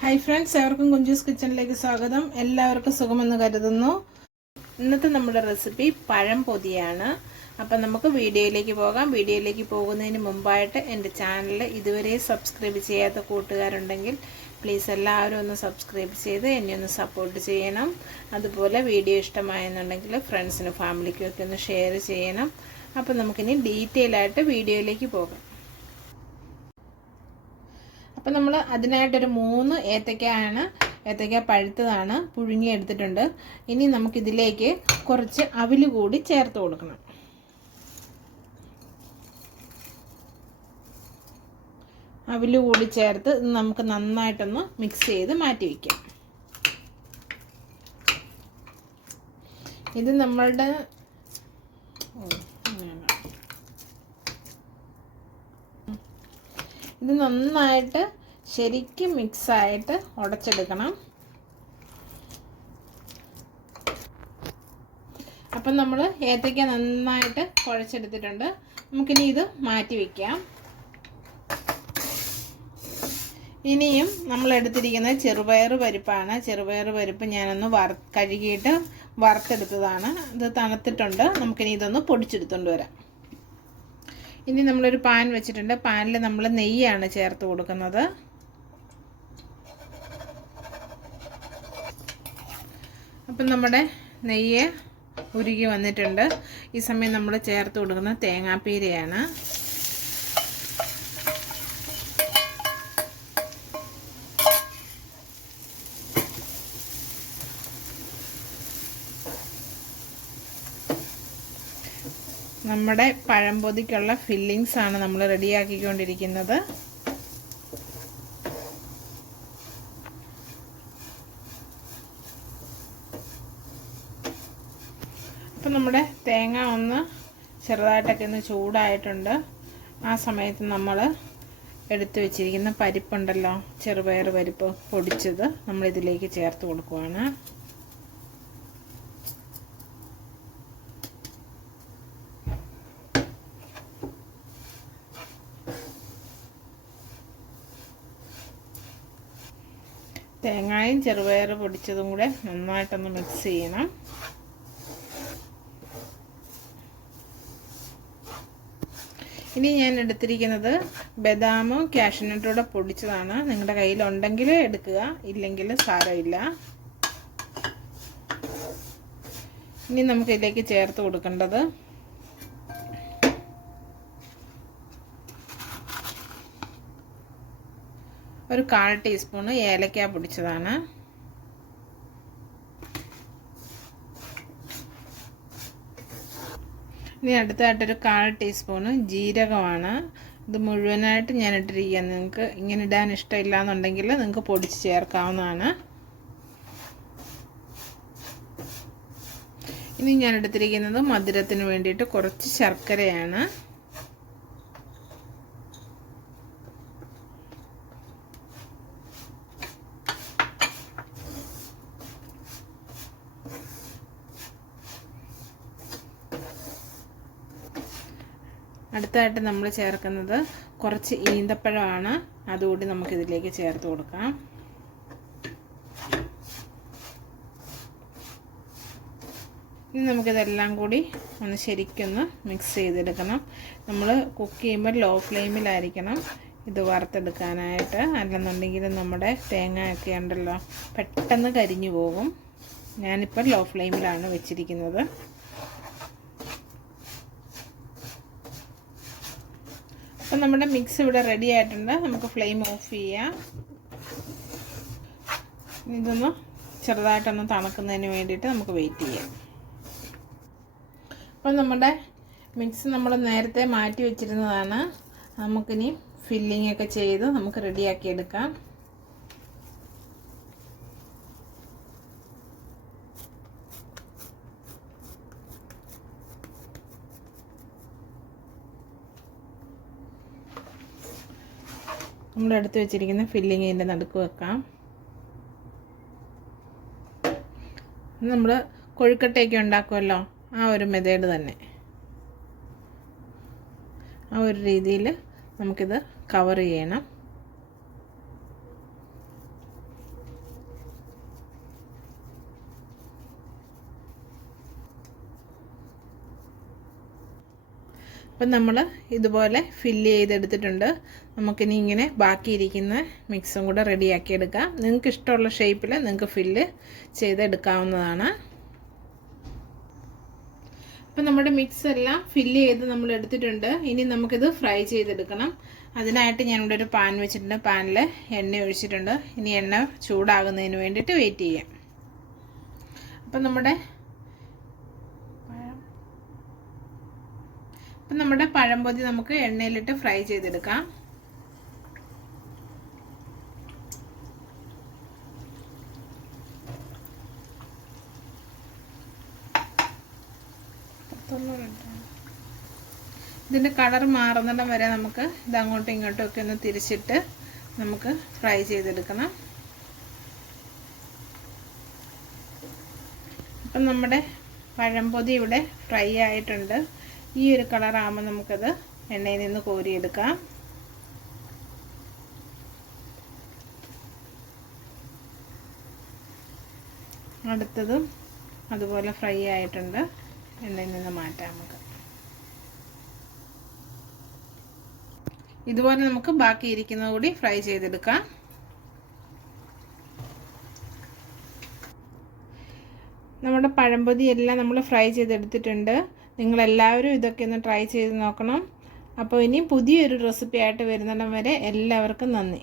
Hi friends എവർക്കും Kunjus കിച്ചണിലേക്ക് സ്വാഗതം. എല്ലാവർക്കും സുഖമെന്ന് കരുതുന്നു. ഇന്നത്തെ നമ്മുടെ റെസിപ്പി പഴം പൊതിയാണ്. അപ്പം നമുക്ക് വീഡിയോയിലേക്ക് പോകാം. വീഡിയോയിലേക്ക് പോകുന്നതിന് മുമ്പായിട്ട് എന്റെ ചാനൽ ഇതുവരെ സബ്സ്ക്രൈബ് ചെയ്യാത്ത കൂട്ടുകാരുണ്ടെങ്കിൽ പ്ലീസ് എല്ലാവരും ഒന്ന് സബ്സ്ക്രൈബ് ചെയ്ത് എന്നെ ഒന്ന് സപ്പോർട്ട് ചെയ്യണം. അതുപോലെ വീഡിയോ ഇഷ്ടമായെന്നുണ്ടെങ്കിൽ ഫ്രണ്ട്സിനും ഫാമിലിക്കും ഒക്കെ ഒന്ന് ഷെയർ ചെയ്യണം. അപ്പം നമുക്കിനി ഡീറ്റെയിൽ ആയിട്ട് വീഡിയോയിലേക്ക് പോകാം. അപ്പം നമ്മൾ അതിനായിട്ടൊരു മൂന്ന് ഏത്തക്കയാണ് ഏത്തക്ക പഴുത്തതാണ് പുഴുങ്ങിയെടുത്തിട്ടുണ്ട് ഇനി നമുക്കിതിലേക്ക് കുറച്ച് അവിൽ കൂടി ചേർത്ത് കൊടുക്കണം. അവിൽ കൂടി ചേർത്ത് നമുക്ക് നന്നായിട്ടൊന്ന് മിക്സ് ചെയ്ത് മാറ്റി വയ്ക്കാം ഇത് നമ്മളുടെ ഇത് നന്നായിട്ട് ശരിക്കും മിക്സായിട്ട് ഉടച്ചെടുക്കണം. അപ്പം നമ്മൾ ഏത്തയ്ക്ക നന്നായിട്ട് കുഴച്ചെടുത്തിട്ടുണ്ട്. നമുക്കിനി ഇത് മാറ്റി വയ്ക്കാം ഇനിയും നമ്മൾ എടുത്തിരിക്കുന്നത് ചെറുപയർ പരിപ്പാണ്. ചെറുപയർ പരിപ്പ് ഞാനൊന്ന് വറ കഴുകിയിട്ട് വറുത്തെടുത്തതാണ്. ഇത് തണുത്തിട്ടുണ്ട്. നമുക്കിനി ഇതൊന്ന് പൊടിച്ചെടുത്തുകൊണ്ട് വരാം. ഇനി നമ്മളൊരു പാൻ വെച്ചിട്ടുണ്ട്. പാനിൽ നമ്മൾ നെയ്യാണ് ചേർത്ത് കൊടുക്കുന്നത്. അപ്പം നമ്മുടെ നെയ്യ് ഉരുകി വന്നിട്ടുണ്ട്. ഈ സമയം നമ്മൾ ചേർത്ത് കൊടുക്കുന്ന തേങ്ങാപ്പീരയാണ്. നമ്മുടെ പഴംപൊതിക്കുള്ള ഫില്ലിങ്സ് ആണ് നമ്മൾ റെഡിയാക്കിക്കൊണ്ടിരിക്കുന്നത്. അപ്പം നമ്മുടെ തേങ്ങ ഒന്ന് ചെറുതായിട്ടൊക്കെ ഒന്ന് ചൂടായിട്ടുണ്ട്. ആ സമയത്ത് നമ്മൾ എടുത്തു വെച്ചിരിക്കുന്ന പരിപ്പുണ്ടല്ലോ ചെറുപയർ പരിപ്പ് പൊടിച്ചത് നമ്മളിതിലേക്ക് ചേർത്ത് കൊടുക്കുവാണ്. തേങ്ങായും ചെറുപയർ പൊടിച്ചതും കൂടെ നന്നായിട്ടൊന്ന് മിക്സ് ചെയ്യണം. ഇനി ഞാൻ എടുത്തിരിക്കുന്നത് ബദാമും കാഷ്നട്ടൂടെ പൊടിച്ചതാണ്. നിങ്ങളുടെ കയ്യിലുണ്ടെങ്കിൽ എടുക്കുക ഇല്ലെങ്കിൽ സാരമില്ല. ഇനി നമുക്ക് ഇതിലേക്ക് ചേർത്ത് കൊടുക്കേണ്ടത് ഒരു കാൽ ടീസ്പൂണ് ഏലക്ക പൊടിച്ചതാണ്. ഇനി അടുത്തായിട്ടൊരു കാൽ ടീസ്പൂണ് ജീരകമാണ്. ഇത് മുഴുവനായിട്ട് ഞാൻ ഇട്ടിരിക്കുക നിങ്ങൾക്ക് ഇങ്ങനെ ഇടാൻ ഇഷ്ടമില്ല എന്നുണ്ടെങ്കിൽ നിങ്ങൾക്ക് പൊടിച്ച് ചേർക്കാവുന്നതാണ്. ഇനി ഞാൻ എടുത്തിരിക്കുന്നത് മധുരത്തിന് വേണ്ടിയിട്ട് കുറച്ച് ശർക്കരയാണ്. അടുത്തായിട്ട് നമ്മൾ ചേർക്കുന്നത് കുറച്ച് ഈന്തപ്പഴമാണ്. അതുകൂടി നമുക്കിതിലേക്ക് ചേർത്ത് കൊടുക്കാം. ഇനി നമുക്കിതെല്ലാം കൂടി ഒന്ന് ശരിക്കൊന്ന് മിക്സ് ചെയ്തെടുക്കണം. നമ്മൾ കുക്ക് ചെയ്യുമ്പോൾ ലോ ഫ്ലെയിമിലായിരിക്കണം ഇത് വറുത്തെടുക്കാനായിട്ട്. അല്ലെന്നുണ്ടെങ്കിൽ നമ്മുടെ തേങ്ങയൊക്കെ ഉണ്ടല്ലോ പെട്ടെന്ന് കരിഞ്ഞു പോകും. ഞാനിപ്പോൾ ലോ ഫ്ലെയിമിലാണ് വെച്ചിരിക്കുന്നത്. അപ്പം നമ്മുടെ മിക്സ് ഇവിടെ റെഡി ആയിട്ടുണ്ട്. നമുക്ക് ഫ്ലെയിം ഓഫ് ചെയ്യാം. ഇതൊന്ന് ചെറുതായിട്ടൊന്ന് തണുക്കുന്നതിന് വേണ്ടിയിട്ട് നമുക്ക് വെയിറ്റ് ചെയ്യാം. അപ്പം നമ്മുടെ മിക്സ് നമ്മൾ നേരത്തെ മാറ്റി വെച്ചിരുന്നതാണ്. നമുക്കിനി ഫില്ലിംഗ് ഒക്കെ ചെയ്ത് നമുക്ക് റെഡിയാക്കി നമ്മൾ എടുത്ത് വെച്ചിരിക്കുന്ന ഫില്ലിങ് ഇതിന്റെ നടുക്ക് വെക്കാം. നമ്മൾ കൊഴുക്കട്ടയൊക്കെ ഉണ്ടാക്കുമല്ലോ ആ ഒരു മെതേഡ് തന്നെ. ആ ഒരു രീതിയിൽ നമുക്കിത് കവർ ചെയ്യണം. അപ്പം നമ്മൾ ഇതുപോലെ ഫില്ല് ചെയ്തെടുത്തിട്ടുണ്ട്. നമുക്കിനി ഇങ്ങനെ ബാക്കിയിരിക്കുന്ന മിക്സും കൂടെ റെഡിയാക്കി എടുക്കാം. നിങ്ങൾക്ക് ഇഷ്ടമുള്ള ഷേപ്പിൽ നിങ്ങൾക്ക് ഫില്ല് ചെയ്തെടുക്കാവുന്നതാണ്. അപ്പം നമ്മുടെ മിക്സ് എല്ലാം ഫില്ല് ചെയ്ത് നമ്മൾ എടുത്തിട്ടുണ്ട്. ഇനി നമുക്കിത് ഫ്രൈ ചെയ്തെടുക്കണം. അതിനായിട്ട് ഞാനിവിടെ ഒരു പാൻ വെച്ചിട്ടുണ്ട്. പാനിൽ എണ്ണ ഒഴിച്ചിട്ടുണ്ട്. ഇനി എണ്ണ ചൂടാകുന്നതിന് വേണ്ടിയിട്ട് വെയിറ്റ് ചെയ്യാം. അപ്പം നമ്മുടെ അപ്പം നമ്മുടെ പഴംപൊതി നമുക്ക് എണ്ണയിലിട്ട് ഫ്രൈ ചെയ്തെടുക്കാം. ഇതിന്റെ കളർ മാറുന്നിടം വരെ നമുക്ക് ഇത് അങ്ങോട്ടും ഇങ്ങോട്ടും ഒക്കെ ഒന്ന് തിരിച്ചിട്ട് നമുക്ക് ഫ്രൈ ചെയ്തെടുക്കണം. അപ്പം നമ്മുടെ പഴംപൊതി ഇവിടെ ഫ്രൈ ആയിട്ടുണ്ട്. ഈ ഒരു കളറാകുമ്പോൾ നമുക്കത് എണ്ണയിൽ നിന്ന് കോരിയെടുക്കാം. അടുത്തതും അതുപോലെ ഫ്രൈ ആയിട്ടുണ്ട്. എണ്ണയിൽ നിന്ന് മാറ്റാം നമുക്ക്. ഇതുപോലെ നമുക്ക് ബാക്കി ഇരിക്കുന്നത് കൂടി ഫ്രൈ ചെയ്തെടുക്കാം. നമ്മുടെ പഴംപൊതി എല്ലാം നമ്മൾ ഫ്രൈ ചെയ്തെടുത്തിട്ടുണ്ട്. നിങ്ങളെല്ലാവരും ഇതൊക്കെ ഒന്ന് ട്രൈ ചെയ്ത് നോക്കണം. അപ്പോൾ ഇനി പുതിയൊരു റെസിപ്പി ആയിട്ട് വരുന്നിടം വരെ എല്ലാവർക്കും നന്ദി.